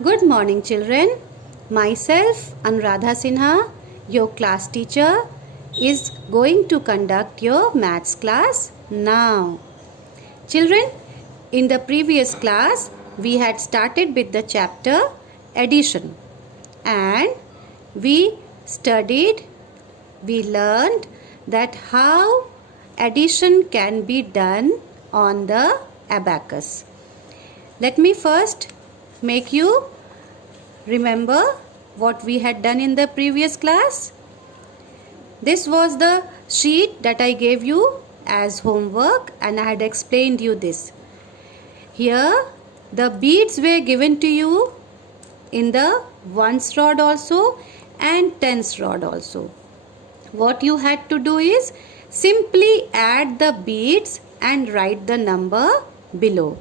Good morning, children. Myself, Anuradha Sinha, your class teacher, is going to conduct your maths class now. Children, in the previous class, we had started with the chapter addition, and we studied, we learned that how addition can be done on the abacus. Let me first make you remember what we had done in the previous class. This was the sheet that I gave you as homework, and I had explained you this. Here the beads were given to you in the ones rod also and tens rod also. What you had to do is simply add the beads and write the number below.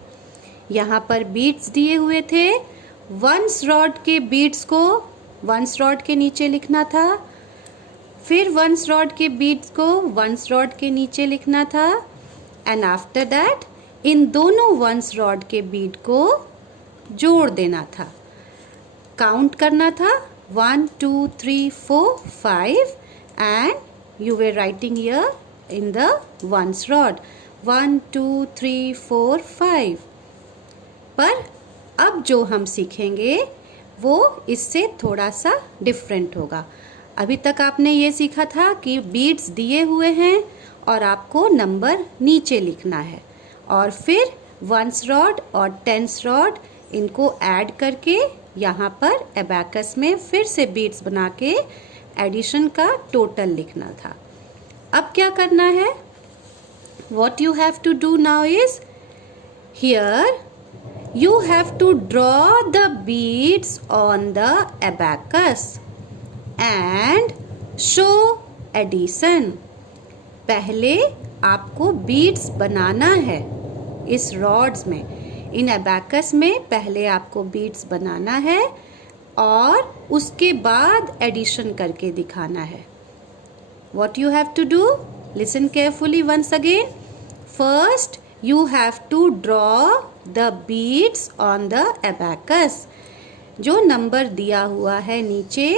यहाँ पर beats दिए हुए थे, once rod के beats को once rod के नीचे लिखना था, फिर वंस रॉड के बीट्स को वंस रॉड के नीचे लिखना था, एंड आफ्टर दैट इन दोनों वंस रॉड के बीट को जोड़ देना था, काउंट करना था 1 2 3 4 5 and you were writing here in the ones rod 1 2 3 4 5. पर अब जो हम सीखेंगे वो इससे थोड़ा सा डिफरेंट होगा. अभी तक आपने ये सीखा था कि बीट्स दिए हुए हैं और आपको नंबर नीचे लिखना है, और फिर वंस रॉड और टेंस रॉड इनको ऐड करके यहाँ पर एबैकस में फिर से बीट्स बना के एडिशन का टोटल लिखना था. अब क्या करना है? What you have to do now is, here you have to draw the beads on the abacus and show addition. पहले आपको बीड्स बनाना है इस रॉड्स में, इन एबैकस में पहले आपको बीड्स बनाना है और उसके बाद एडिशन करके दिखाना है. What you have to do? Listen carefully once again. First, you have to draw the beads on the abacus. जो नंबर दिया हुआ है नीचे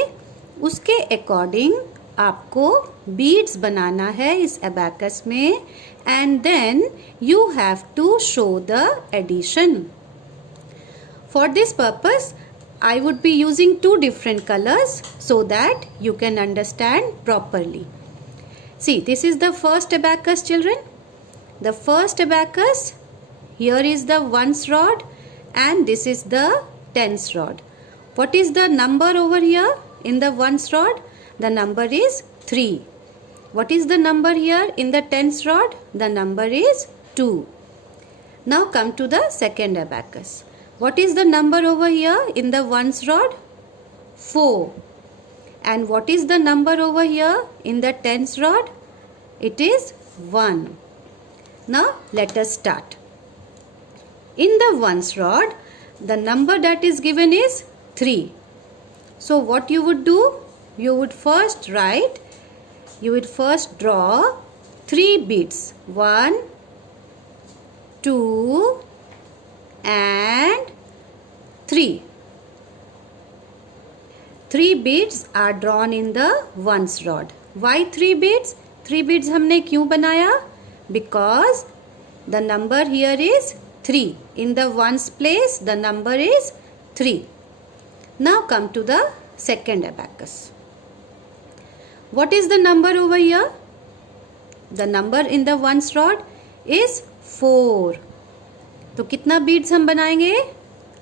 उसके अकॉर्डिंग आपको बीड्स बनाना है इस एबैकस में, and then you have to show the addition. For this purpose, I would be using two different colors so that you can understand properly. See, this is the first abacus, children. The first abacus, here is the ones rod and this is the tens rod. What is the number over here in the ones rod? The number is 3. What is the number here in the tens rod? The number is 2. Now come to the second abacus. What is the number over here in the ones rod? 4. And what is the number over here in the tens rod? It is 1. Now let us start. In the ones rod, the number that is given is 3. So what you would do? You would first draw 3 beads. 1, 2 and 3. 3 beads are drawn in the ones rod. Why 3 beads? 3 beads हमने क्यों बनाया? Because the number here is 3. In the ones place, the number is 3. Now come to the second abacus. What is the number over here? The number in the ones rod is 4. तो कितना beads हम बनाएंगे?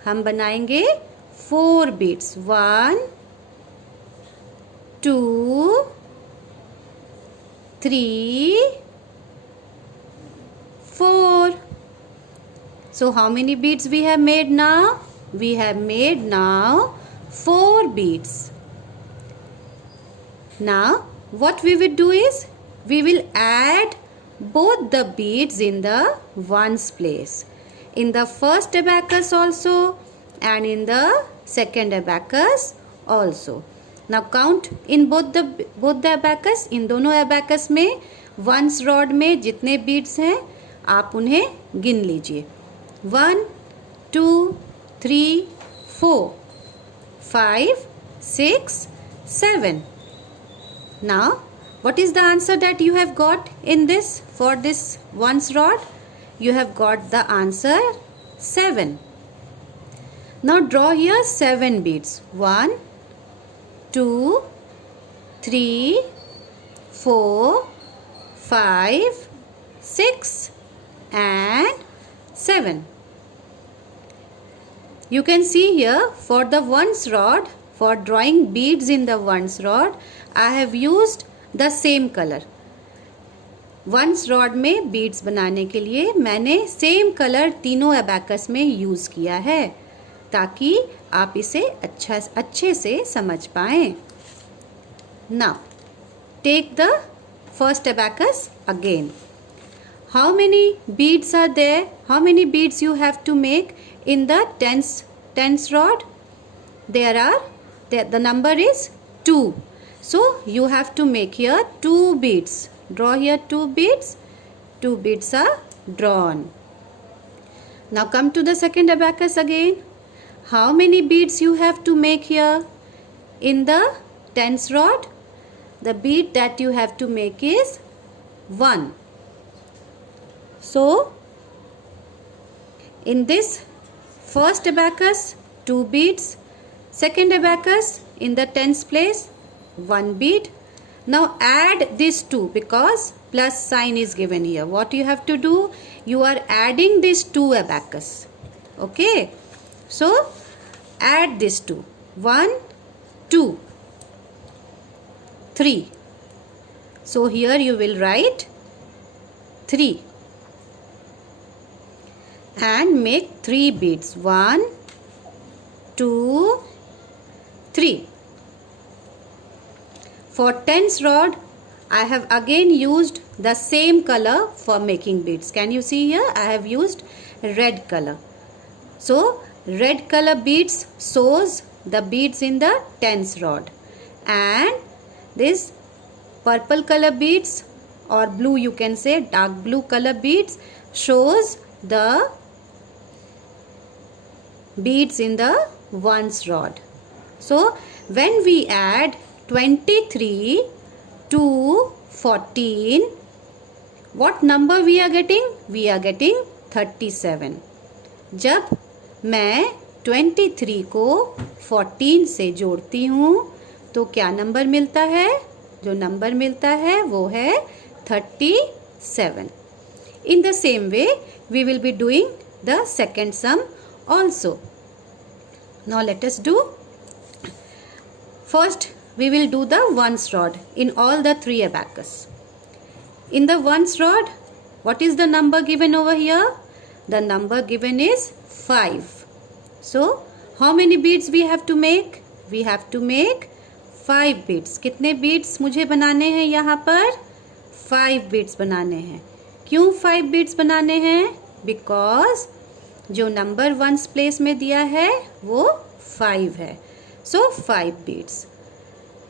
हम बनाएंगे 4 beads. 1 2 3 4. So how many beads we have made now? We have made now 4 beads. Now what we will do is, we will add both the beads in the ones place, in the first abacus also and in the second abacus also. Now count in both the abacus. इन दोनों abacus में once rod में जितने beads हैं आप उन्हें गिन लीजिए. 1 2 3 4. 5, 6, 7. Now, what is the answer that you have got in this for this ones rod? You have got the answer 7. Now draw here 7 beads. 1, 2, 3, 4, 5, 6 and 7. You can see here for the ones rod, for drawing beads in the ones rod, I have used the same color. Once rod में beads बनाने के लिए मैंने same colour तीनों abacus में use किया है ताकि आप इसे अच्छे से समझ पाएं. Now take the first abacus again. How many beads are there? How many beads you have to make in the tens rod? The number is 2. So you have to make here 2 beads. Draw here 2 beads. 2 beads are drawn. Now come to the second abacus again. How many beads you have to make here in the tens rod? The bead that you have to make is 1. So in this first abacus 2 beads, second abacus in the tens place 1 bead. Now add these 2 because plus sign is given here. What you have to do? You are adding these 2 abacus. Okay. So add these 2. 1, 2, 3. So here you will write 3. And make 3 beads. 1, 2, 3. For tens rod, I have again used the same color for making beads. Can you see here? I have used red color. So red color beads shows the beads in the tens rod, and this purple color beads or blue, you can say dark blue color beads, shows the beads in the ones rod. So when we add 23 to 14, what number we are getting? We are getting 37. जब मैं 23 को 14 से जोड़ती हूँ तो क्या number मिलता है? जो नंबर मिलता है वो है 37. In the same way, we will be doing the second sum also. Now let us do. First we will do the ones rod in all the 3 abacus. In the ones rod, what is the number given over here? The number given is 5. So how many beads we have to make? We have to make 5 beads. कितने beads मुझे बनाने हैं यहाँ पर? 5 beads बनाने हैं. क्यों 5 beads बनाने हैं? Because जो नंबर वंस प्लेस में दिया है वो 5 है. So 5 beads.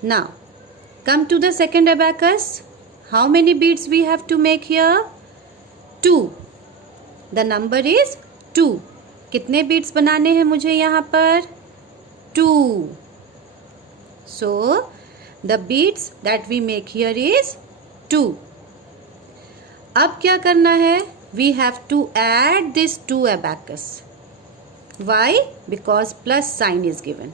Now come to the second abacus. How many beads we have to make here? 2. The number is 2. कितने beads बनाने हैं मुझे यहाँ पर? 2. So the beads that we make here is 2. अब क्या करना है? We have to add this 2 abacus. Why? Because plus sign is given.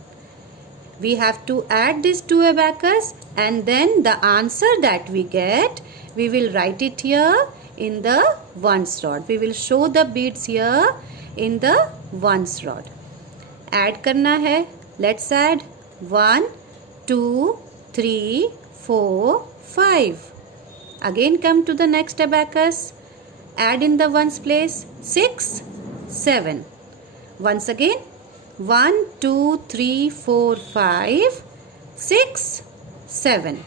We have to add this 2 abacus and then the answer that we get, we will write it here in the ones rod. We will show the beads here in the ones rod. Add करना है. Let's add 1, 2, 3, 4, 5. Again come to the next abacus. Add in the ones place 6, 7. Once again 1, 2, 3, 4, 5, 6, 7.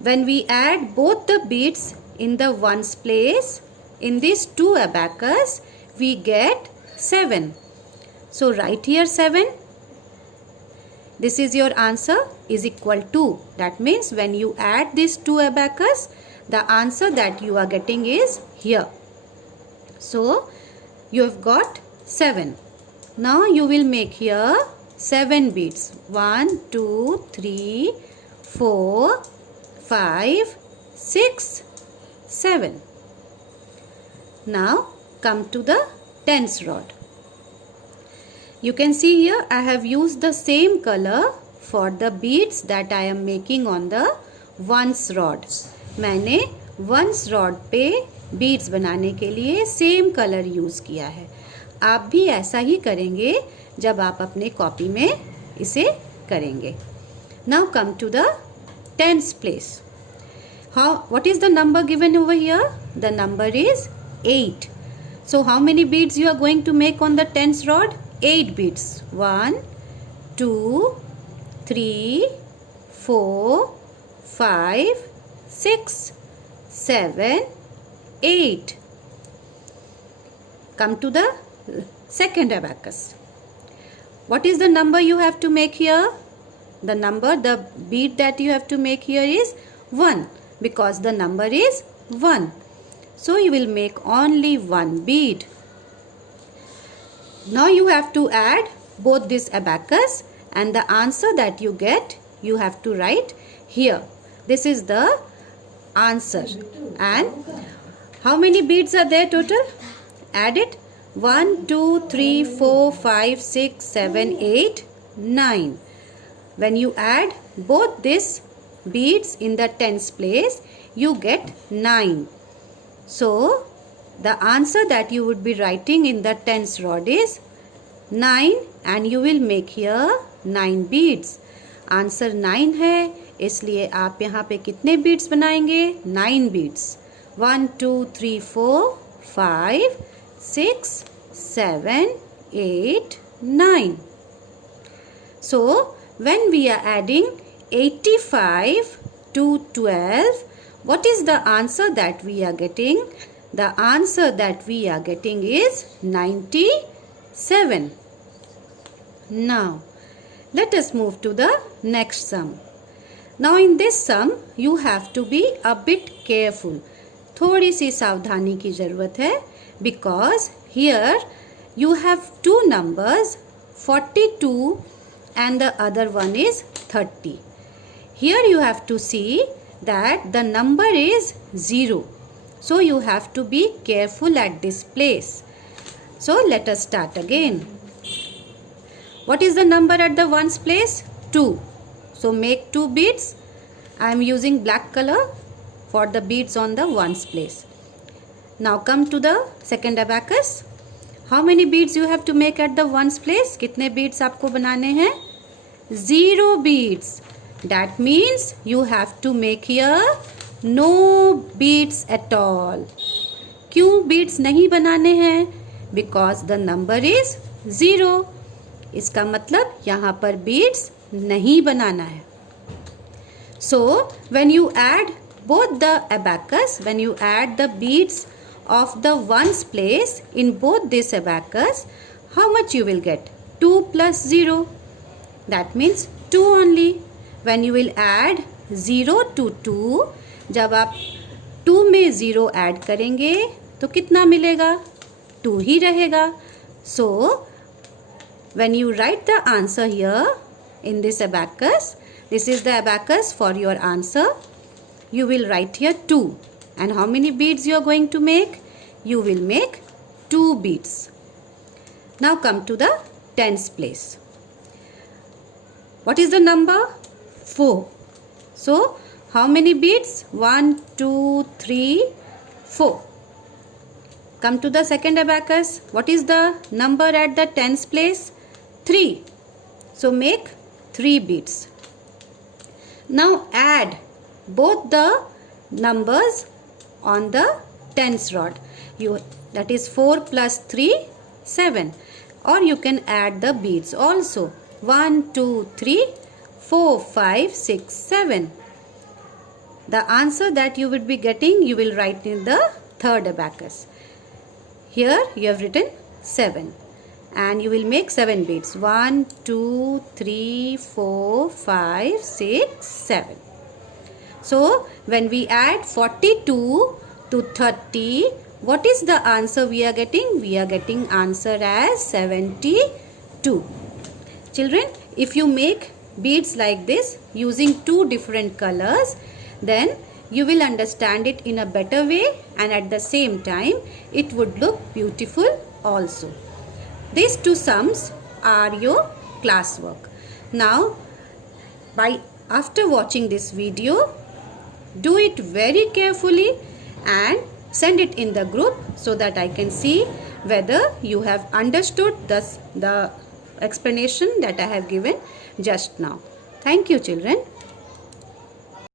When we add both the beads in the ones place in these 2 abacus, we get 7. So write here 7. This is your answer is equal to. That means when you add these 2 abacus, the answer that you are getting is here. So you have got 7. Now you will make here 7 beads. 1, 2, 3, 4, 5, 6, 7. Now come to the tens rod. You can see here I have used the same color for the beads that I am making on the ones rod. मैंने ones rod पे beads बनाने के लिए same colour use किया है. आप भी ऐसा ही करेंगे जब आप अपने कॉपी में इसे करेंगे. Now come to the tens place. What is the number given over here? The number is 8. So how many beads you are going to make on the tens rod? 8 beads. 1, 2, 3, 4, 5, 6, 7, 8. Come to the second abacus. What is the number you have to make here? The bead that you have to make here is 1, because the number is 1. So you will make only one bead. Now you have to add both this abacus, and the answer that you get, you have to write here. This is the answer. And how many beads are there total? Add it. 1, 2, 3, 4, 5, 6, 7, 8, 9. When you add both these beads in the tens place, you get 9. So the answer that you would be writing in the tens rod is 9, and you will make here 9 beads. Answer 9 है, इसलिए आप यहाँ पे कितने beads बनाएंगे? 9 beads. 1, 2, 3, 4, 5, 6, 7, 8, 9. So when we are adding 85 to 12, what is the answer that we are getting? The answer that we are getting is 97. Now, let us move to the next sum. Now in this sum, you have to be a bit careful. थोड़ी सी सावधानी की ज़रूरत है, because here you have two numbers, 42 and the other one is 30. Here you have to see that the number is 0. So you have to be careful at this place. So let us start again. What is the number at the ones place? 2. So make 2 beads. I am using black color for the beads on the ones place. Now come to the second abacus. How many beads you have to make at the ones place? कितने beads आपको बनाने हैं? 0 beads. That means you have to make here no beads at all. क्यों beads नहीं बनाने हैं? Because the number is 0. इसका मतलब यहाँ पर beads नहीं बनाना है. So when you add both the abacus, when you add the beads of the ones place in both this abacus, how much you will get? 2 plus 0. That means 2 only. When you will add 0 to 2, जब आप 2 में 0 add करेंगे तो कितना मिलेगा? 2 ही रहेगा. So when you write the answer here in this abacus, this is the abacus for your answer. You will write here 2. And how many beads you are going to make? You will make 2 beads. Now come to the tens place. What is the number? 4. So how many beads? 1, 2, 3, 4. Come to the second abacus. What is the number at the tens place? 3. So make 3 beads. Now add both the numbers on the tens rod. That is 4 plus 3, 7. Or you can add the beads also. 1, 2, 3, 4, 5, 6, 7. The answer that you would be getting, you will write in the third abacus. Here you have written 7. And you will make 7 beads. 1, 2, 3, 4, 5, 6, 7. So when we add 42 to 30, what is the answer we are getting? We are getting answer as 72. Children, if you make beads like this using two different colors, then you will understand it in a better way, and at the same time it would look beautiful also. These two sums are your classwork. Now, after watching this video, do it very carefully and send it in the group so that I can see whether you have understood the explanation that I have given just now. Thank you, children.